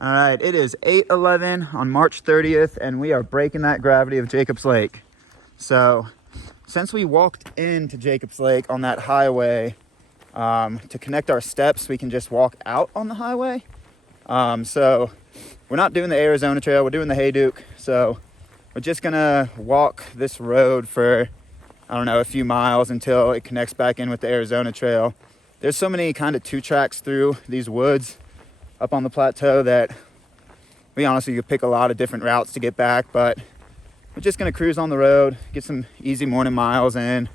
All right, it is 8:11 on March 30th, and we are breaking that gravity of Jacobs Lake. So, since we walked into Jacobs Lake on that highway, to connect our steps, we can just walk out on the highway. So, we're not doing the Arizona Trail, we're doing the Hayduke. So, we're just gonna walk this road for, I don't know, a few miles until it connects back in with the Arizona Trail. There's so many kind of two tracks through these woods up on the plateau that we honestly could pick a lot of different routes to get back, but we're just gonna cruise on the road, get some easy morning miles in,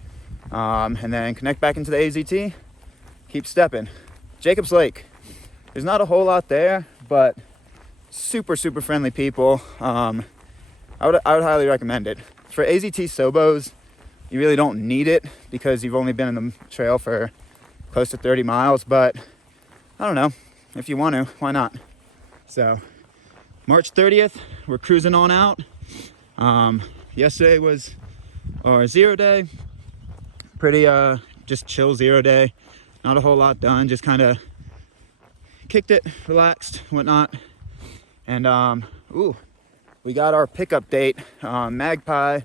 and then connect back into the AZT, keep stepping. Jacobs Lake, there's not a whole lot there, but super friendly people. I would highly recommend it. For AZT Sobos, you really don't need it because you've only been in the trail for close to 30 miles, but I don't know, if you want to, why not? So March 30th, we're cruising on out. Yesterday was our 0 day, pretty just chill 0 day, not a whole lot done, just kind of kicked it, relaxed, whatnot. And we got our pickup date. Magpie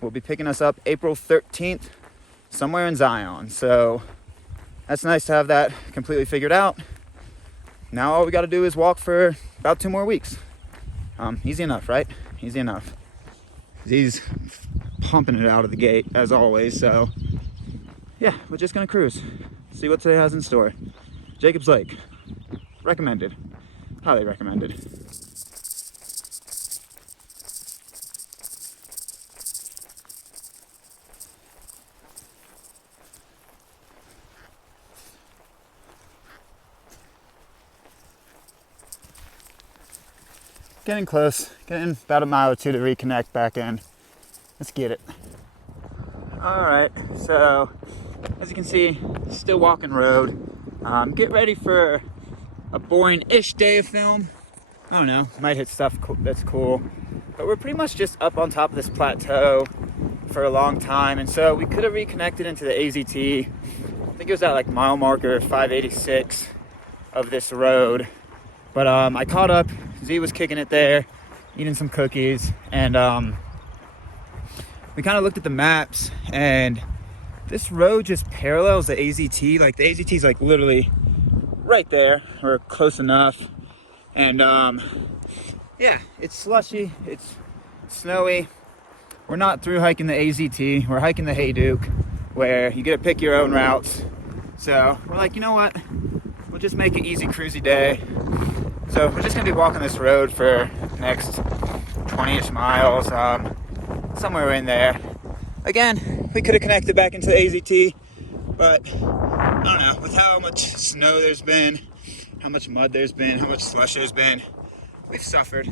will be picking us up April 13th somewhere in Zion, so that's nice to have that completely figured out. Now all we got to do is walk for about 2 more weeks. Easy enough, right? Easy enough. He's pumping it out of the gate as always. So yeah, we're just gonna cruise, see what today has in store. Jacobs Lake, recommended, highly recommended. Getting close, getting about a mile or two to reconnect back in. Let's get it. All right, so as you can see, still walking road. Get ready for a boring-ish day of film. I don't know, might hit stuff that's cool. But we're pretty much just up on top of this plateau for a long time, and so we could have reconnected into the AZT. I think it was at like mile marker 586 of this road. But I caught up, Z was kicking it there, eating some cookies, and we kind of looked at the maps, and this road just parallels the AZT. Like the AZT is like literally right there, or close enough. And yeah, it's slushy, it's snowy. We're not through hiking the AZT, we're hiking the Hayduke, where you get to pick your own routes. So we're like, you know what, we'll just make an easy cruisy day. So we're just gonna be walking this road for the next 20-ish miles, somewhere in there. Again, we could have connected back into the AZT, but I don't know, with how much snow there's been, how much mud there's been, how much slush there's been, we've suffered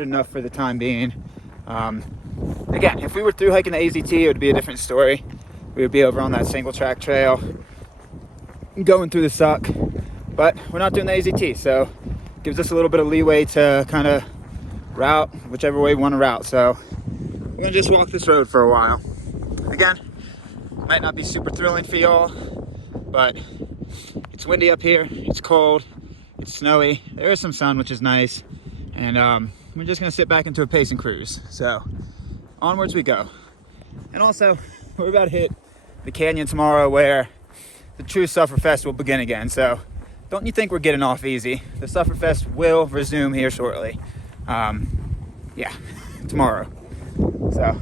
enough for the time being. Again, if we were through hiking the AZT, it would be a different story. We would be over on that single track trail, going through the suck, but we're not doing the AZT, so gives us a little bit of leeway to kind of route whichever way we want to route. So we're gonna just walk this road for a while. Again, might not be super thrilling for y'all, but it's windy up here, it's cold, it's snowy, there is some sun, which is nice, and we're just gonna sit back into a pace and cruise. So onwards we go. And also, we're about to hit the canyon tomorrow where the true Sufferfest will begin again. So don't you think we're getting off easy? The Sufferfest will resume here shortly. Yeah, tomorrow. So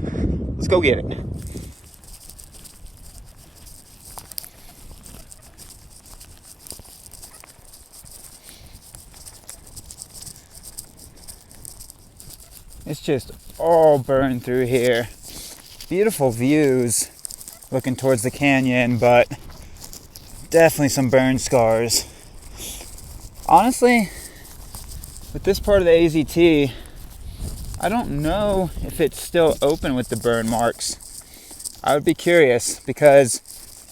let's go get it. It's just all burned through here. Beautiful views looking towards the canyon, but definitely some burn scars. Honestly, with this part of the AZT, I don't know if it's still open with the burn marks. I would be curious because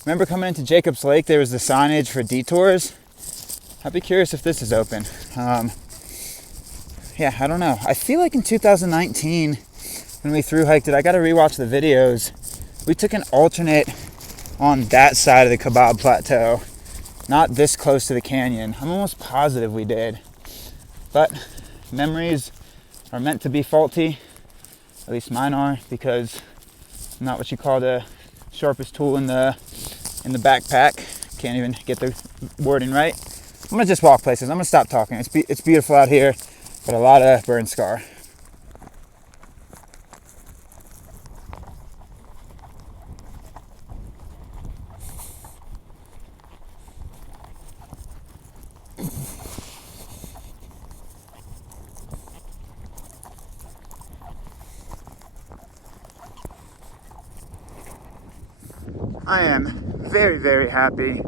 remember coming into Jacobs Lake, there was the signage for detours. I'd be curious if this is open. Yeah, I don't know. I feel like in 2019, when we thru hiked it, I got to rewatch the videos. We took an alternate on that side of the Kebab Plateau, not this close to the canyon. I'm almost positive we did. But memories are meant to be faulty. At least mine are, because I'm not what you call the sharpest tool in the backpack. Can't even get the wording right. I'm gonna just walk places. I'm gonna stop talking. It's beautiful out here, but a lot of burn scar. I am very, very happy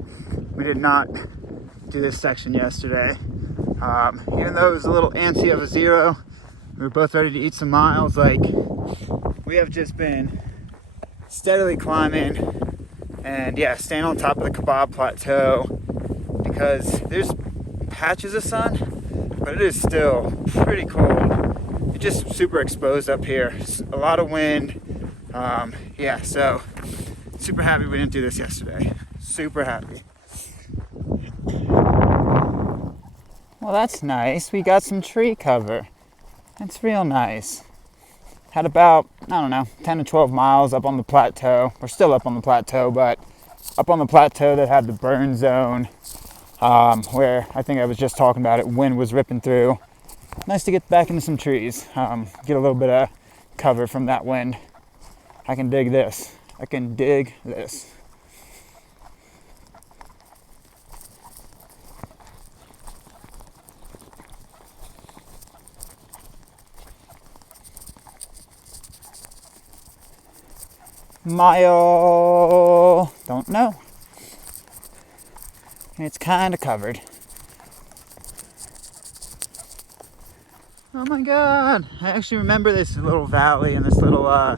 we did not do this section yesterday. Even though it was a little antsy of a zero, we were both ready to eat some miles. Like, we have just been steadily climbing and yeah, staying on top of the Kebab Plateau, because there's patches of sun, but it is still pretty cold. It's just super exposed up here. A lot of wind. Yeah, so super happy we didn't do this yesterday. Super happy. Well, that's nice. We got some tree cover. That's real nice. Had about, I don't know, 10 to 12 miles up on the plateau. We're still up on the plateau, but up on the plateau that had the burn zone, where I think I was just talking about it, wind was ripping through. Nice to get back into some trees, get a little bit of cover from that wind. I can dig this. I can dig this. Mile, don't know. It's kind of covered. Oh my God, I actually remember this little valley and this little, I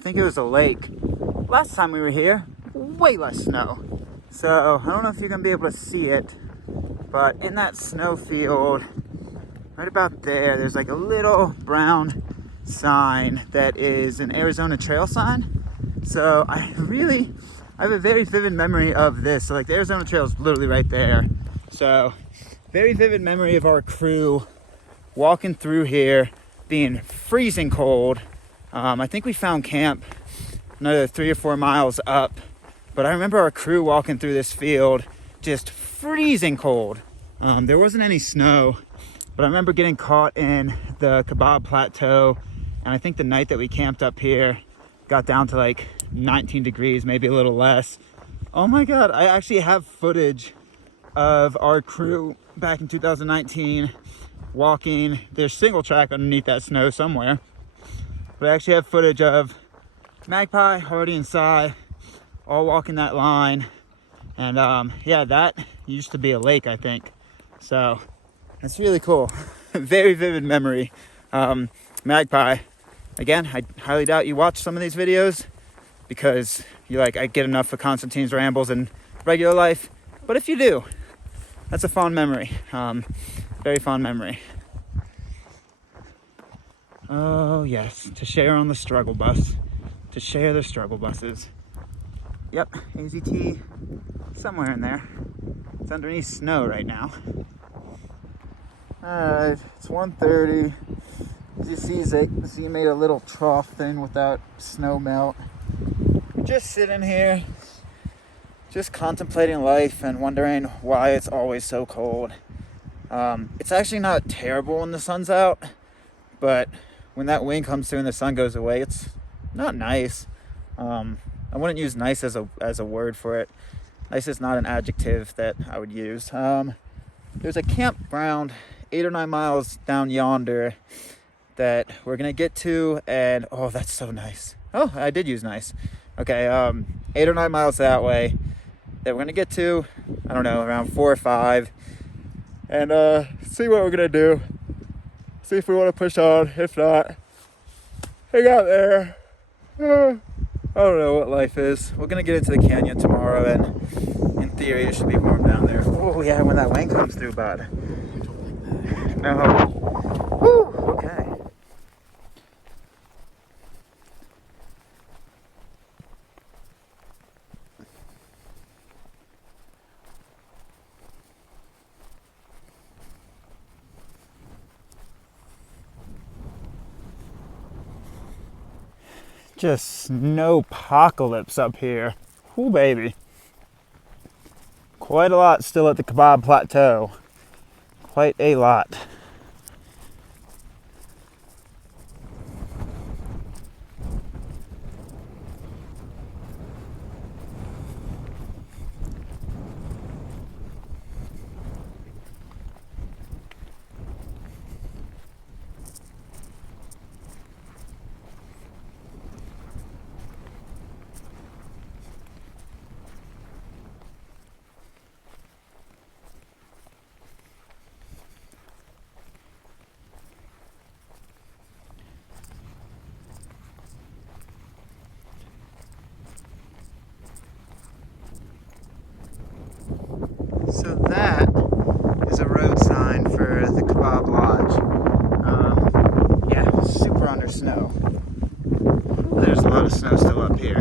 think it was a lake. Last time we were here, way less snow. So I don't know if you're gonna be able to see it, but in that snow field, right about there, there's like a little brown sign that is an Arizona Trail sign. So I have a very vivid memory of this. So like the Arizona Trail is literally right there. So very vivid memory of our crew walking through here, being freezing cold. I think we found camp another 3 or 4 miles up, but I remember our crew walking through this field just freezing cold. There wasn't any snow, but I remember getting caught in the Kebab Plateau, and I think the night that we camped up here got down to like 19 degrees, maybe a little less. Oh my God, I actually have footage of our crew back in 2019 walking. There's single track underneath that snow somewhere, but I actually have footage of Magpie, Hardy, and Cy all walking that line. And yeah, that used to be a lake, I think. So that's really cool. Very vivid memory. Magpie, again, I highly doubt you watch some of these videos, because you're like, I get enough of Constantine's rambles in regular life. But if you do, that's a fond memory. Very fond memory. Oh yes, to share on the struggle bus. To share the struggle buses. Yep, AZT somewhere in there. It's underneath snow right now. Alright, it's 1:30. As you see, Z made a little trough thing with that snow melt. Just sitting here, just contemplating life and wondering why it's always so cold. It's actually not terrible when the sun's out, but when that wind comes through and the sun goes away, it's not nice. I wouldn't use nice as a word for it. Nice is not an adjective that I would use. There's a campground 8 or 9 miles down yonder that we're gonna get to, and oh, that's so nice. Oh, I did use nice. Okay, 8 or 9 miles that way that we're gonna get to, I don't know, around 4 or 5, and see what we're gonna do. See if we want to push on. If not, hang out there. I don't know what life is. We're gonna get into the canyon tomorrow, and in theory it should be warm down there. Oh yeah, when that wind comes through, bud. No. Woo, okay. Just snowpocalypse up here. Ooh, baby. Quite a lot still at the Kebab Plateau. Quite a lot. So that is a road sign for the Kebab Lodge. Yeah, super under snow. There's a lot of snow still up here.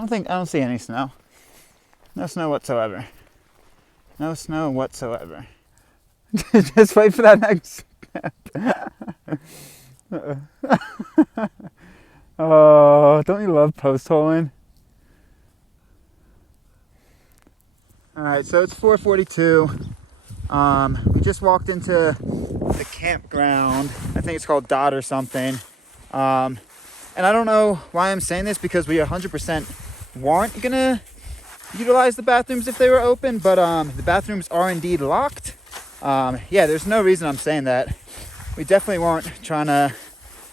I don't see any snow. No snow whatsoever. No snow whatsoever. Just wait for that next step. Oh, don't you love postholing? Alright, so it's 4:42. We just walked into the campground. I think it's called Dot or something. And I don't know why I'm saying this, because we 100% weren't gonna utilize the bathrooms if they were open, but the bathrooms are indeed locked. Yeah, there's no reason I'm saying that. We definitely weren't trying to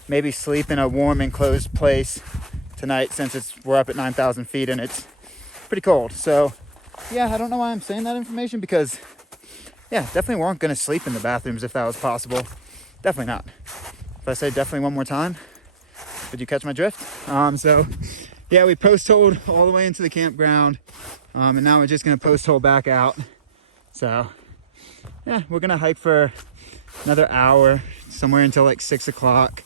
maybe sleep in a warm enclosed place tonight, since we're up at 9,000 feet and it's pretty cold. So yeah, I don't know why I'm saying that information, because yeah, definitely weren't going to sleep in the bathrooms if that was possible. Definitely not. If I say definitely one more time, did you catch my drift? So yeah, we post-holed all the way into the campground, and now we're just going to post-hole back out. So yeah, we're going to hike for another hour, somewhere until like 6 o'clock,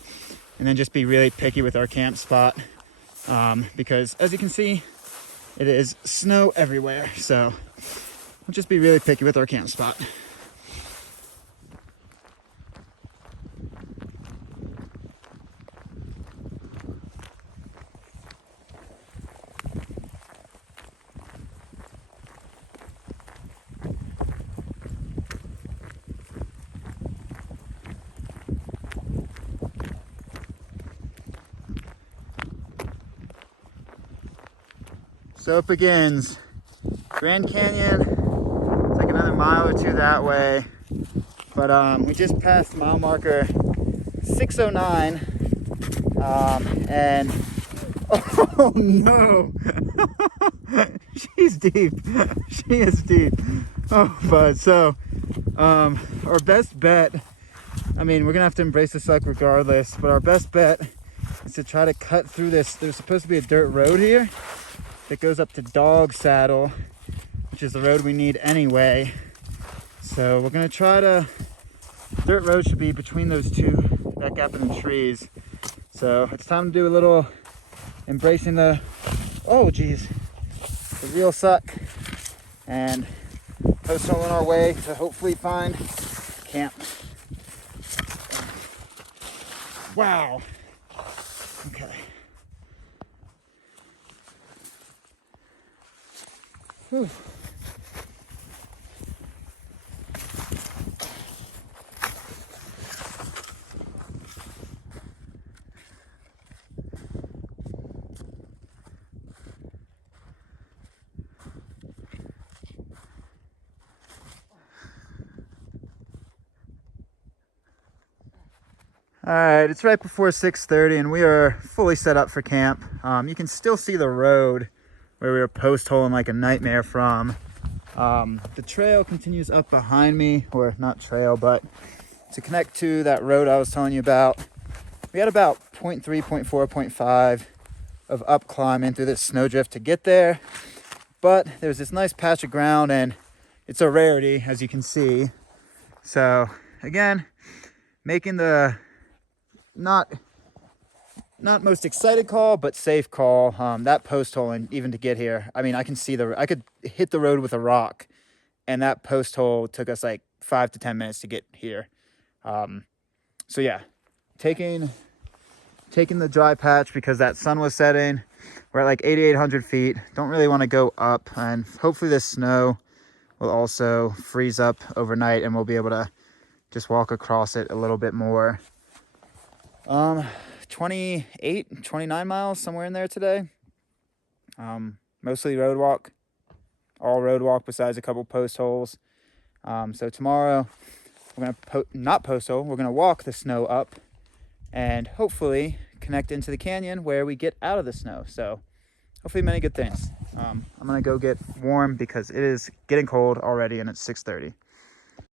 and then just be really picky with our camp spot, because as you can see, it is snow everywhere. So we'll just be really picky with our camp spot. So it begins. Grand Canyon, it's like another mile or two that way. But we just passed mile marker 609. And oh no! She's deep. She is deep. Oh, but so our best bet, I mean, we're gonna have to embrace the suck regardless, but our best bet is to try to cut through this. There's supposed to be a dirt road here that goes up to Dog Saddle, which is the road we need anyway. So we're gonna try to, dirt road should be between those two, that gap in the trees. So it's time to do a little embracing the, oh geez, the real suck, and post-holing our way to hopefully find camp. Wow. Okay. Whew. All right, it's right before 6:30 and we are fully set up for camp. You can still see the road where we were post-holing like a nightmare from. The trail continues up behind me, or not trail, but to connect to that road I was telling you about. We had about 0.3, 0.4, 0.5 of up climbing through this snowdrift to get there. But there's this nice patch of ground and it's a rarity, as you can see. So again, making the not most excited call, but safe call. That post hole, and even to get here, I mean, I could hit the road with a rock, and that post hole took us like 5 to 10 minutes to get here. So yeah, taking the dry patch because that sun was setting. We're at like 8,800 feet. Don't really want to go up, and hopefully this snow will also freeze up overnight and we'll be able to just walk across it a little bit more. 28, 29 miles, somewhere in there today. Mostly road walk, all road walk besides a couple post holes. So tomorrow we're gonna not post hole, we're gonna walk the snow up and hopefully connect into the canyon where we get out of the snow. So hopefully many good things. I'm gonna go get warm because it is getting cold already and it's 6:30.